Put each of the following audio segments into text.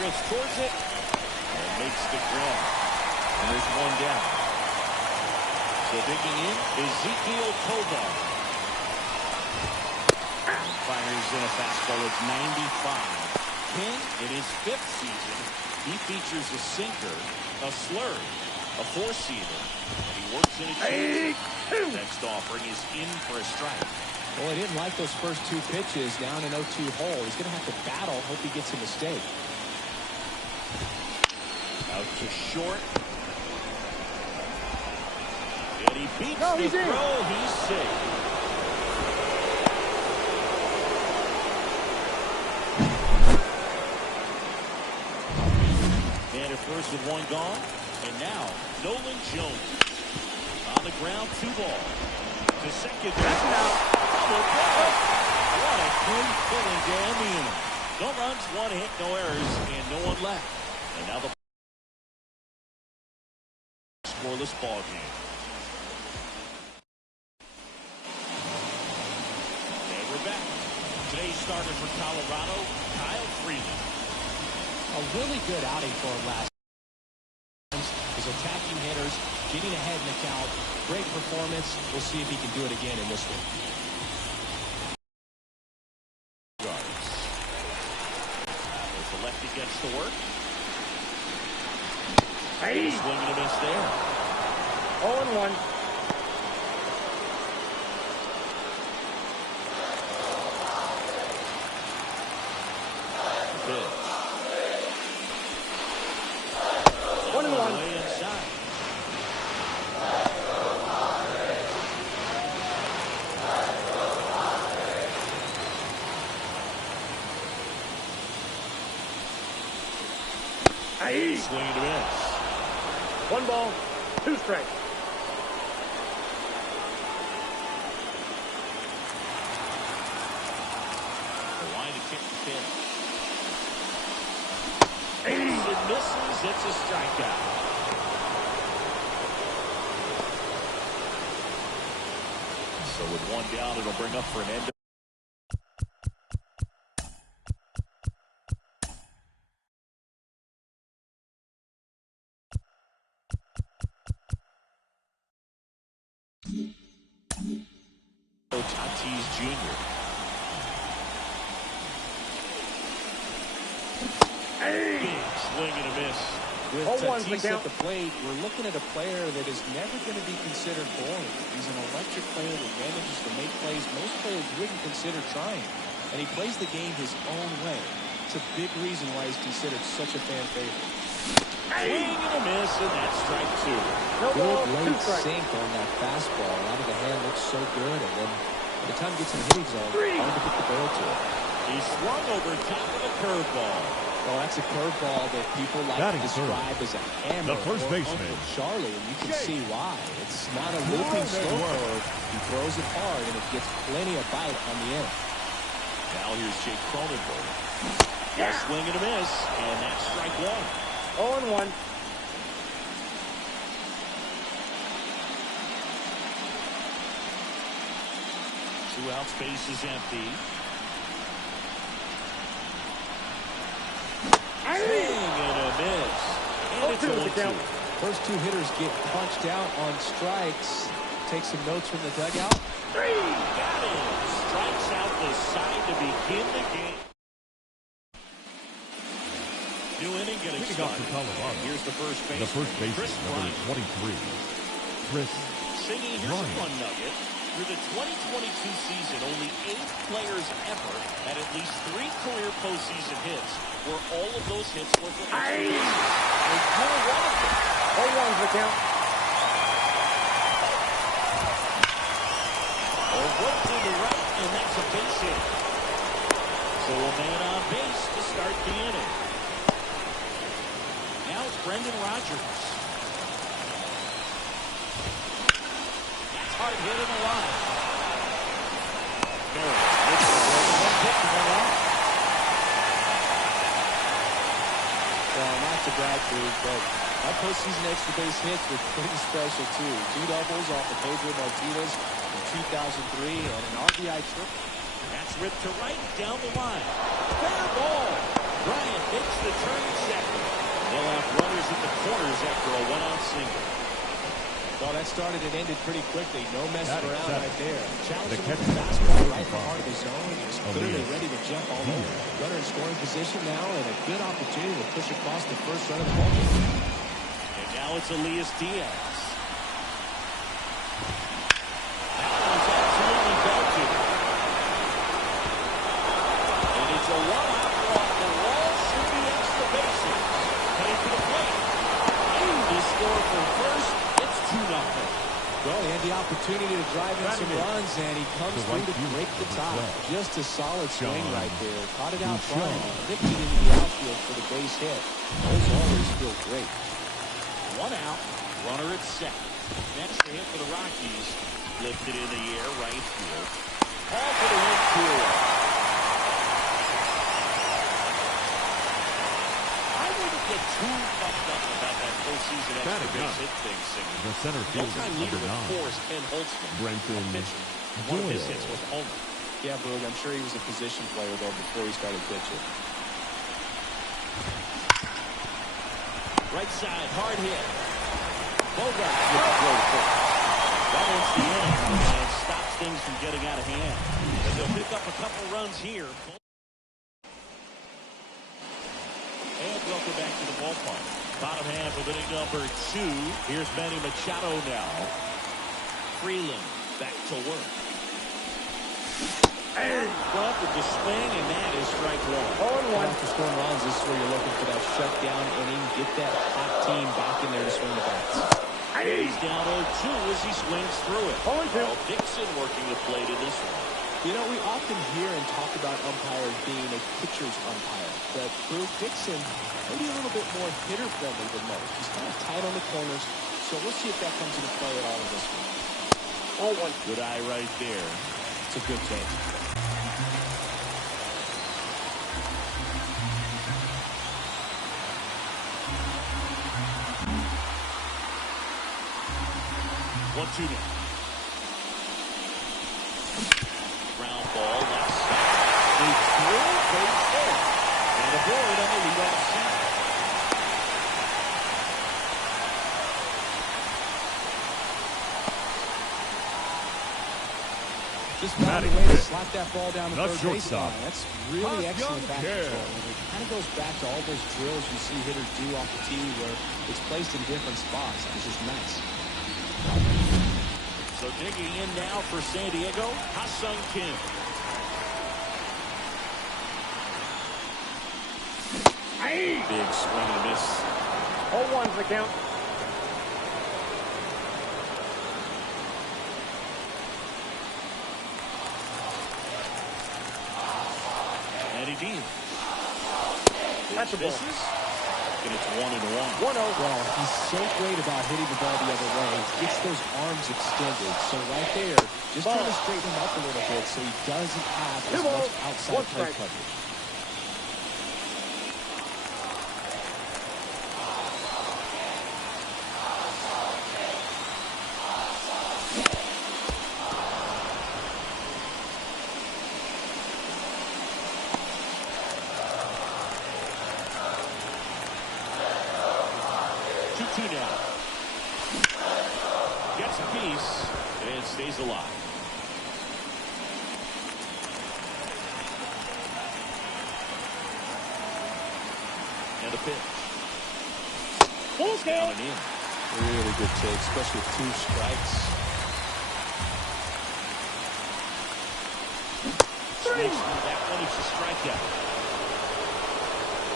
drifts towards it and makes the grab. And there's one down. So digging in, Ezekiel Tovar. Fires in a fastball at 95. King, in his 5th season, he features a sinker, a slurve, a 4-seamer, and he works in a changeup. Next offering is in for a strike. Well, he didn't like those first 2 pitches down an 0-2 hole. He's going to have to battle. Hope he gets a mistake. Out to short. And he beats the throw. He's safe. And at first with 1 gone. And now Nolan Jones on the ground, 2 ball. To second. That's out. Double play. What a clean filling down the inning. No runs, 1 hit, no errors, and no one left. And now the scoreless ball game. And we're back. Today's starter for Colorado, Kyle Freeland. A really good outing for him last. His attacking hitters, getting ahead in the count. Great performance. We'll see if he can do it again in this one. As the lefty gets to work. Hey. Swing and a miss there. 0-1. Pitch. 1-1. Way inside. Hey. Swing and a miss. 1 ball, 2 strikes. The line to kick the pitch. It misses. It's a strikeout. So with 1 down, it'll bring up for an end. Tatis Jr. Hey. Big swing and a miss. With 0-1's the Tatis count. at the plate, we're looking at a player that is never going to be considered boring. He's an electric player that manages to make plays most players wouldn't consider trying. And he plays the game his own way. It's a big reason why he's considered such a fan favorite. Swing and a miss, and that's strike 2. No ball, Good 2 late strikes. sink on that fastball. Out of the hand looks so good. And then by the time he gets in the hitting zone, hard to put the barrel to it. He swung over top of the curveball. Well, that's a curveball that people like to describe as a hammer. The first or baseman, Uncle Charlie, and you can see why. It's not a looping slow curve. He throws it hard, and it gets plenty of bite on the end. Now here's Jake Cronenberg. A swing and a miss, and that's strike 1. 0-1. Two outs, base is empty. Swing and a miss. And it's 0-2. First 2 hitters get punched out on strikes. Take some notes from the dugout. Got him. Strikes out the side to begin the game. New inning getting started. Here's the first baseman. The first baseman, Chris number Bryant. 23. Chris Singing, here's Bryant. a fun nugget. For the 2022 season, only 8 players ever had at least 3 career postseason hits, where all of those hits were for extra bases. And you're one of them. 0-1's the count. Over to the right, and that's a base hit. So a man on base to start the inning. Now it's Brendan Rodgers. That's hard hit in the line. Well, not to brag, dude, but my postseason extra base hits were pretty special, too. 2 doubles off of Pedro Martinez in 2003 and an RBI triple. That's ripped to right down the line. Fair ball. Bryant It's the turning second. They'll have runners in the corners after a one-out single. Well, that started and ended pretty quickly. No messing around right there. Challenging The with the fastball right in the heart of the zone. He was clearly ready to jump all over. Runner in scoring position now, and a good opportunity to push across the first run of the ball game. And now it's Elias Diaz. That one's absolutely belted. And it's a one-out off the wall. Shooting extra bases. Heading to the plate. To score from first. It's 2-0. Well, he had the opportunity to drive in some runs, and he comes through to break the tie. Just a solid swing right there. Caught it out front and nipped it into the outfield for the base hit. Those always feel great. One out. Runner at second. Next to hit for the Rockies. Lifted in the air, right field. All for the win, 2-0. I wouldn't get too pumped up about that postseason extra base hit thing, Singer. The center fielder, All-time leader number with 9. 4 is Ken Holtzman. Brenton Pitcher. One of his hits was a homer. Yeah, Boog, I'm sure he was a position player, though, before he started pitching. Right side, hard hit. Bogart with the throw to first. That ends the inning and stops things from getting out of hand. As they'll pick up a couple runs here. And welcome back to the ballpark. Bottom half of inning number 2. Here's Manny Machado now. Freeland back to work. Front with the swing, and that is strike 1. After scoring runs, this is where you're looking for that shutdown inning. Get that hot team back in there to swing the bats. He's down 0-2 as he swings through it. Well, Dixon working the plate in this one. You know, we often hear and talk about umpires being a pitcher's umpire, but Bruce Dixon maybe a little bit more hitter-friendly than most. He's kind of tight on the corners, so we'll see if that comes into play at all in this one. Good eye right there. It's a good take. One, 2 now. Ground ball, left side. He threw, base hit. And aboard on the leadoff single. Just found a way to slap that ball down the Not third base shortstop. line. That's really excellent back Care. control. It kind of goes back to all those drills you see hitters do off the tee where it's placed in different spots. It's just nice. So digging in now for San Diego, Ha-Sung Kim. Big swing and a miss. 0-1's the count. Eddie Dean. That's a ball. Misses. And it's 1-1. 1-0. Well, he's so great about hitting the ball the other way. He gets those arms extended. So right there, just trying to straighten him up a little bit so he doesn't have as much outside plate coverage. Now. Gets a piece and stays alive. And a pitch. Full scale. Down and in. Really good take, especially with 2 strikes. Swings through that one. It's a strikeout.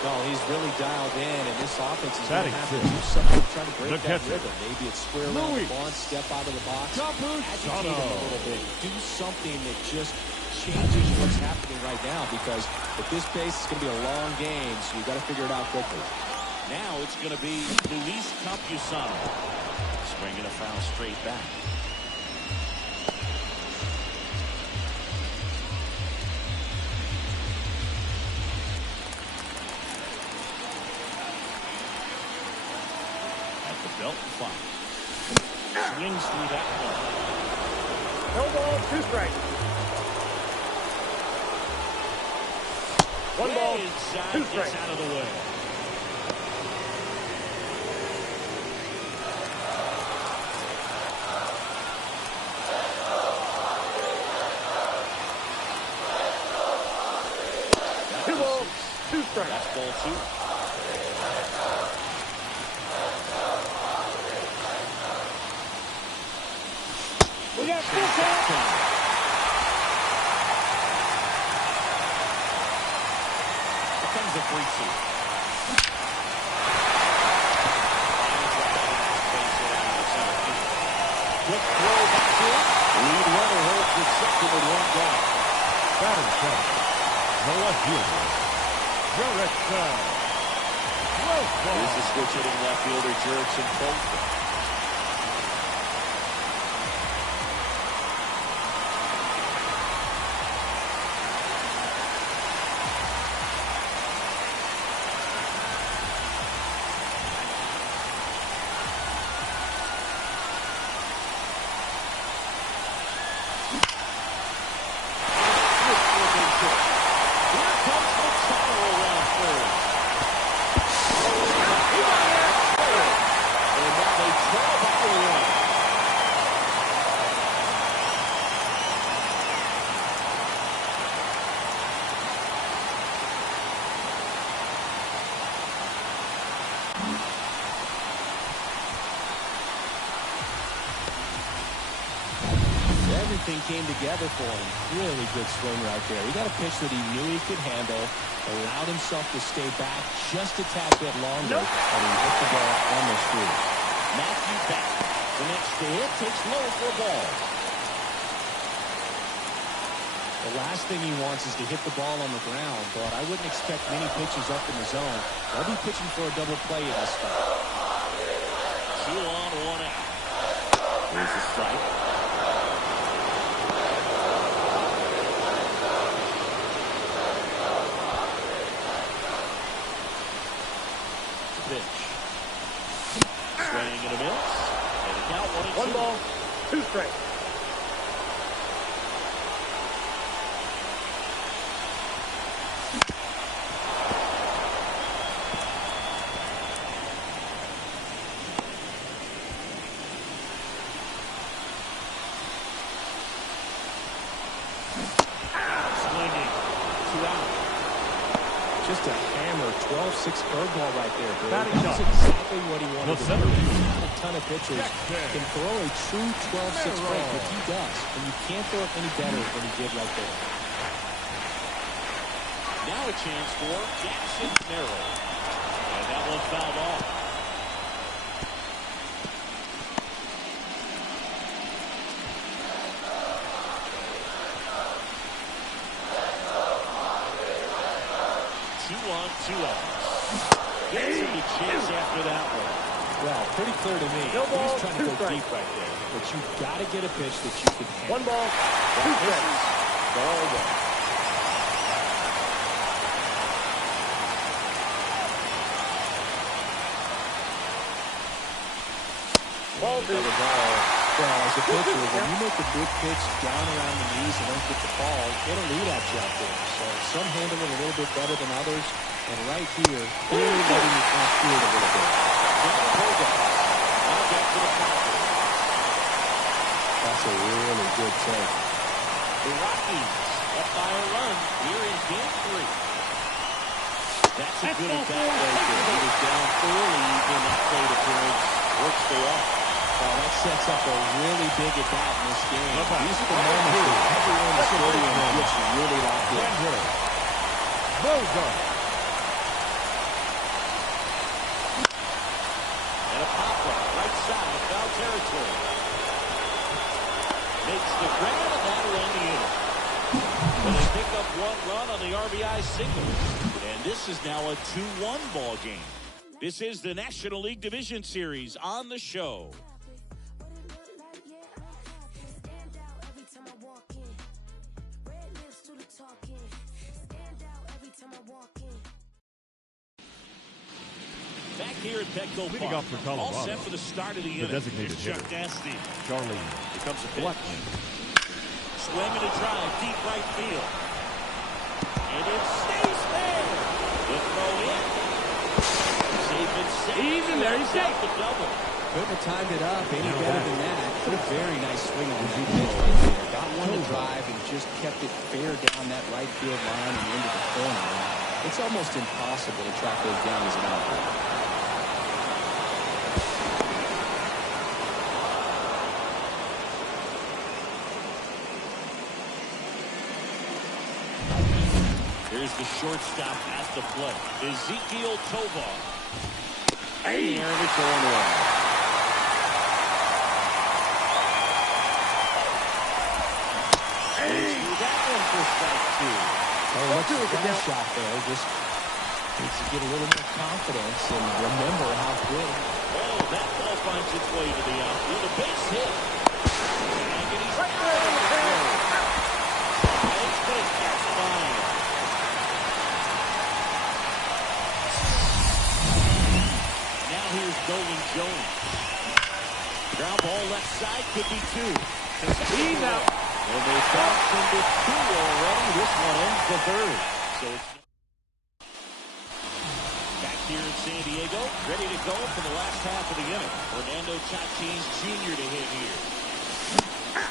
Well, he's really dialed in, and this offense is going to Batting have to fifth. do something to try to break The that catcher. rhythm. Maybe it's square around the barn, step out of the box, agitate him a little bit, do something that just changes what's happening right now, because at this pace, it's going to be a long game, so you've got to figure it out quickly. Now it's going to be Luis Campusano. Swinging a foul straight back. Belt and fire. Swings through that one. No ball, 2 strikes. One ball, inside, two gets strikes. out of the way. Two balls, two strikes. That's ball two. We got full count. Comes a 3-2. Quick throw back in. Lead runner holds the second with one down. Batting second. The left fielder, Jurickson. Here's the switch hitting left fielder Jurickson Bolton. Everything came together for him. Really good swing right there. He got a pitch that he knew he could handle, allowed himself to stay back just a tad bit longer, and he hit the ball almost through. Matthew back. The next to hit takes low for a ball. The last thing he wants is to hit the ball on the ground, but I wouldn't expect many pitches up in the zone. They'll be pitching for a double play in this spot. 2 on, 1 out. Here's the strike. Pitch. Swing and a miss. And a count 1-2. One ball, two strikes. Swinging. 2 out. Just a hammer, 12-6 curveball right there, Bill. Batting That's shot. exactly what he wanted to do. center. Not a ton of pitchers can throw a true 12-6 break, but he does. And you can't throw it any better than he did right there. Now a chance for Jackson Merrill. And that one fouled off. Two outs. Gets him to chase after that one. Well, pretty clear to me. No He ball, was trying to two go strikes. deep right there. But you've got to get a pitch that you can handle. One ball, two strikes. Ball one. Ball two. Well, as a pitcher, when you make a big pitch down around the knees and don't get the ball, get a lead at you out there. So some handle it a little bit better than others. And right here, clearly letting you come through it a little bit. Now back to the pocket. That's a really good take. The Rockies up by a run here in game 3. That's a good at bat right there. He was down early in that plate appearance. Works the walk. Well, that sets up a really big at bat in this game. These are the moments that everyone in the stadium gets really locked in. And a pop-up right side, foul territory. Makes the grab, and that'll end the inning. Well, they pick up 1 run on the RBI single. And this is now a 2-1 ball game. This is the National League Division Series on the show. Back here at Petco Leading Park, off for all Colorado, set for the start of the inning. designated Here's Chuck hitter. Dasty. Charlie Here comes a pitch. Blackman. Swing and a drive, deep right field. And it stays there. The throw in. Safe and safe. He's in there. He's safe. The double. Couldn't have timed it up any better than that. A very nice swing of the deep pitch right there. Got one to drive and just kept it fair down that right field line and into the corner. It's almost impossible to track those down as an outfielder. Here's the shortstop at the plate. Ezekiel Tovar. Hey, Aaron, it's going away. That one for strike two. Oh, let's do a shot there. Just needs to get a little more confidence and remember how good. Oh, that ball finds its way to the outfield. A base hit. And he's right there on the field. It's going to catch flying. Now here's Nolan Jones. Ground ball left side, could be two. He's out. And they crossed into two already. This one ends the third. So it's back here in San Diego, ready to go for the last half of the inning. Fernando Tatis Jr. to hit here.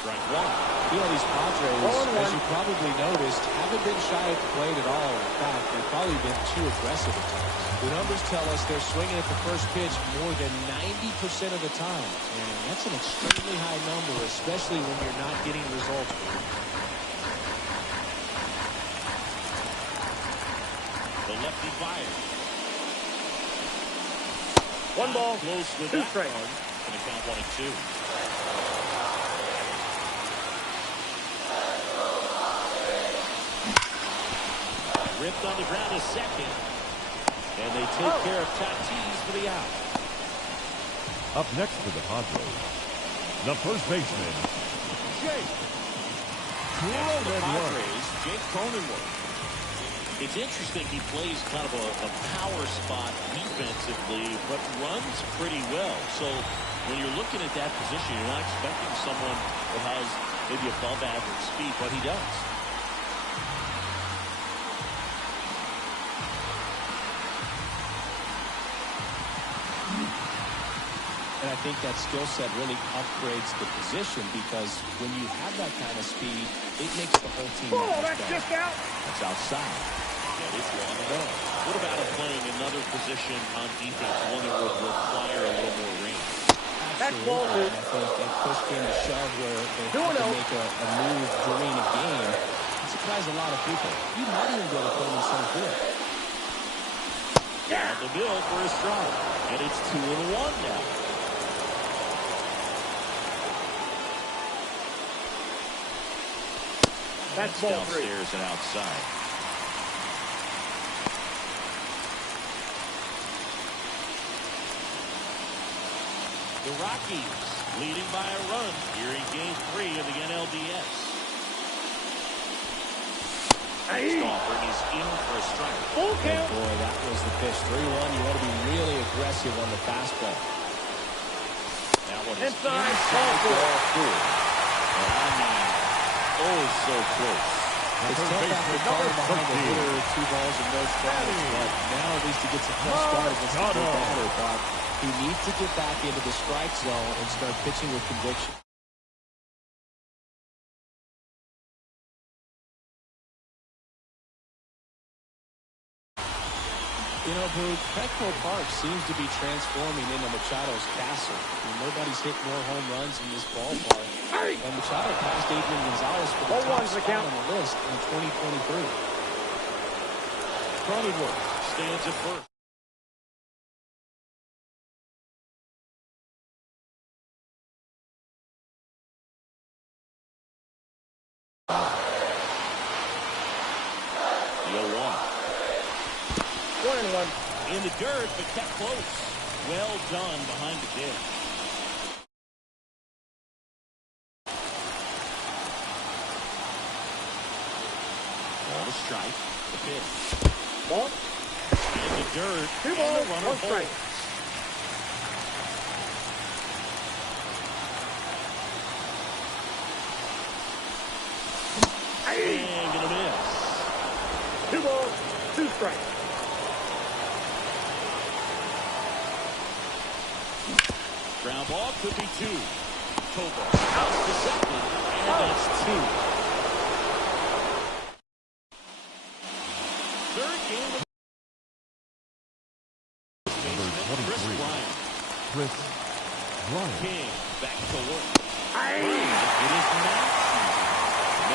Strike one. You know, these Padres, as you probably noticed, haven't been shy at the plate at all. In fact, they've probably been too aggressive at times. The numbers tell us they're swinging at the first pitch more than 90% of the time. And that's an extremely high number, especially when you're not getting results. The lefty fires. One ball, close with two that strikes. one. Going to count 1 and 2. Ripped on the ground a second. And they take care of Tatis for the out. Up next for the Padres, the first baseman, Jake Padres, Jake Cronenworth. It's interesting he plays kind of a power spot defensively, but runs pretty well. So when you're looking at that position, you're not expecting someone that has maybe above average speed, but he does. And I think that skill set really upgrades the position because when you have that kind of speed, it makes the whole team That's better. just out. That's outside. That is one to go. What about him playing another position on defense, one that would require a little more range? That's ball Absolutely. two. I think that push came to shove where they had to make a move during a game. It surprised a lot of people. You might even go to put him in center field. Down the middle for a strike. And it's 2-1 now. That's ball three. Downstairs and outside. The Rockies leading by a run here in Game 3 of the NLDS. Stoffer is in for a strike. Full count. Boy, that was the pitch. 3-1. You want to be really aggressive on the fastball. That one is Inside, inside ball ball four. And I mean, oh, so close. It's tough after falling behind the hitter, 2 balls and no strikes, but now at least he gets a tough start against the good batter. But he needs to get back into the strike zone and start pitching with conviction. You know, Boog, Petco Park seems to be transforming into Machado's castle. I mean, nobody's hit more home runs in this ballpark. And Machado passed Adrian Gonzalez for the top spot on the list in 2023. Cronenworth stands at first. The 0-1. 1-1. In the dirt, but kept close. Well done behind the dish. Ball to strike. The pitch. Ball. In the dirt. 2 balls, and the runner 1 strike. holds. And gonna miss. 2 strike. Ground ball could be two. Toba out to second, and that's two. Third game of Number Chris 23, Bryant. Chris Bryant. King back to work. Bryant, it is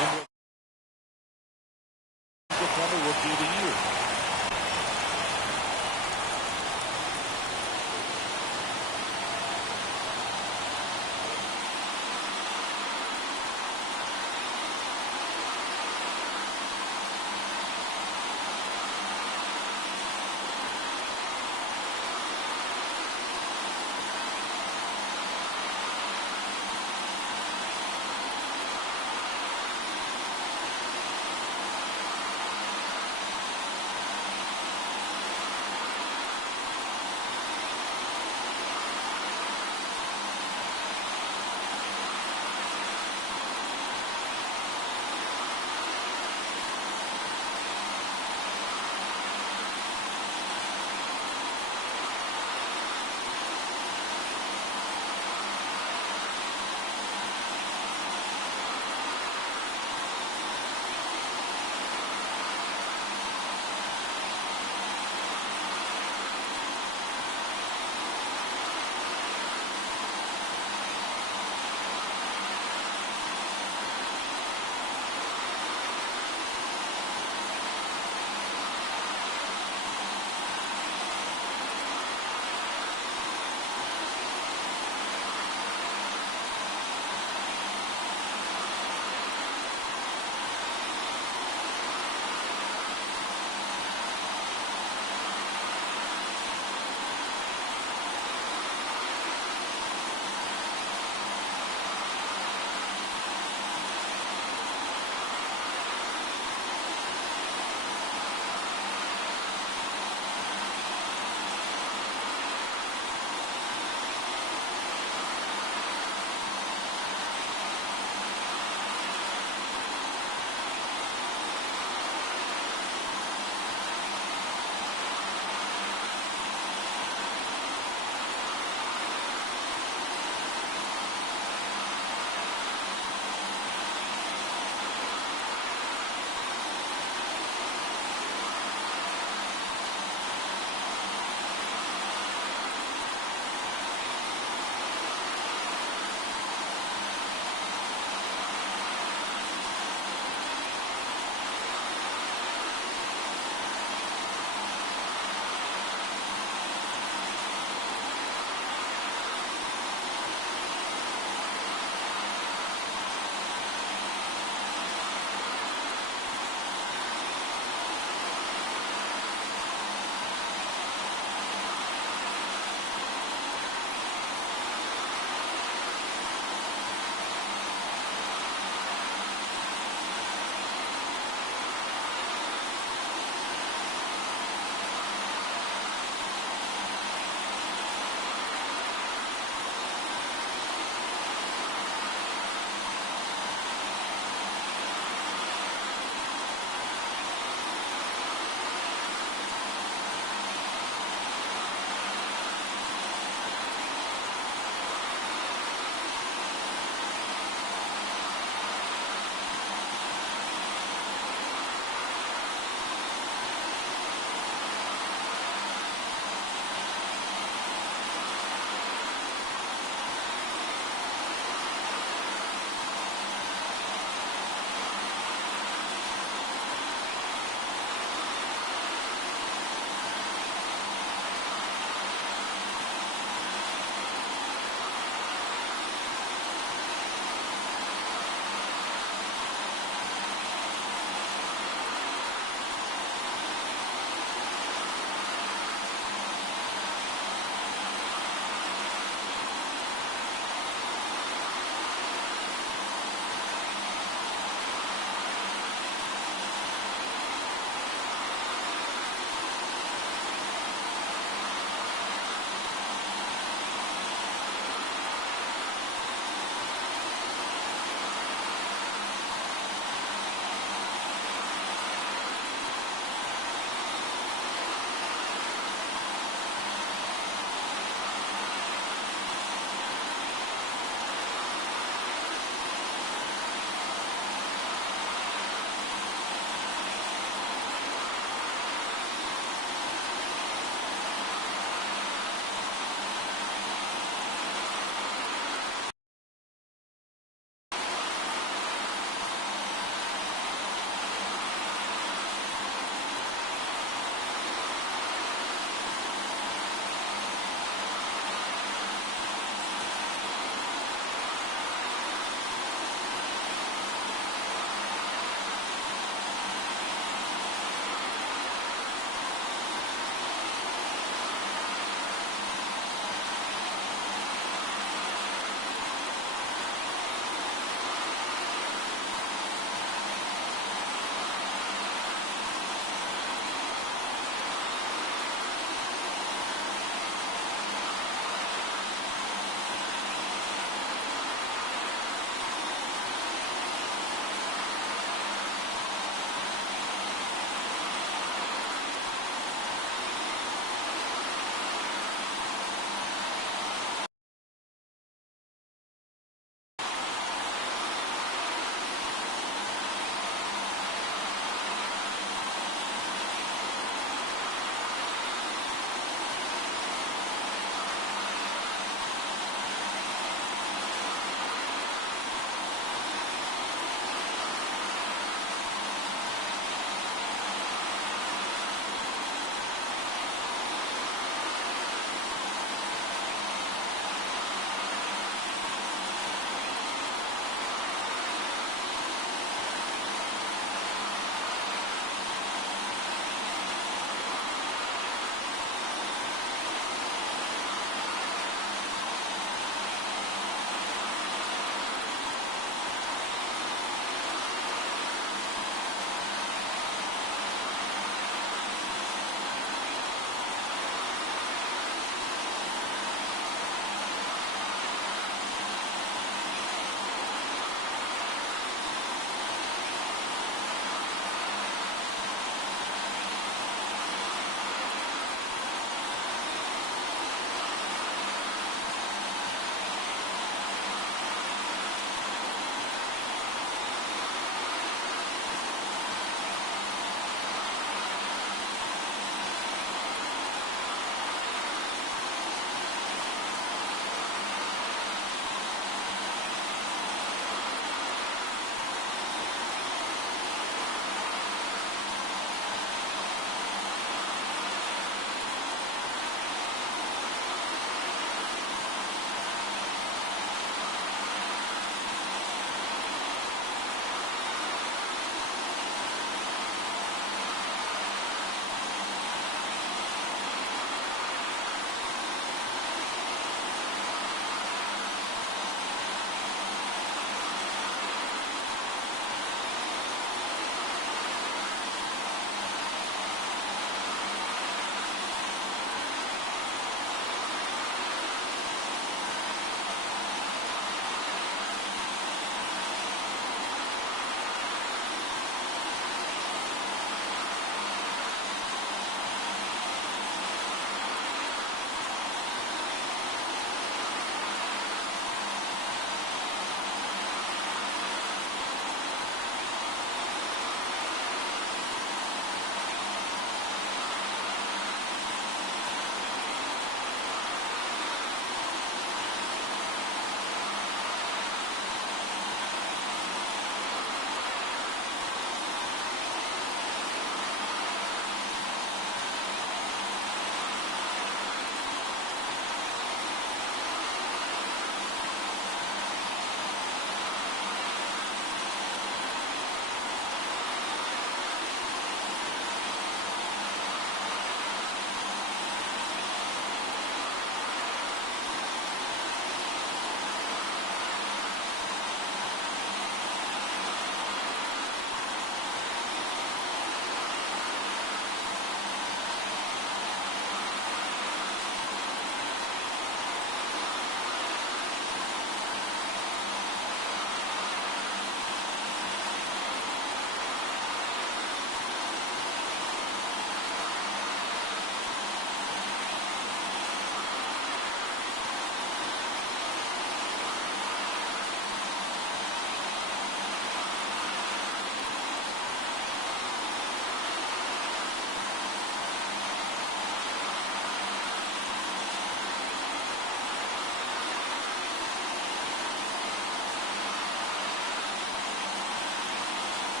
Maximo.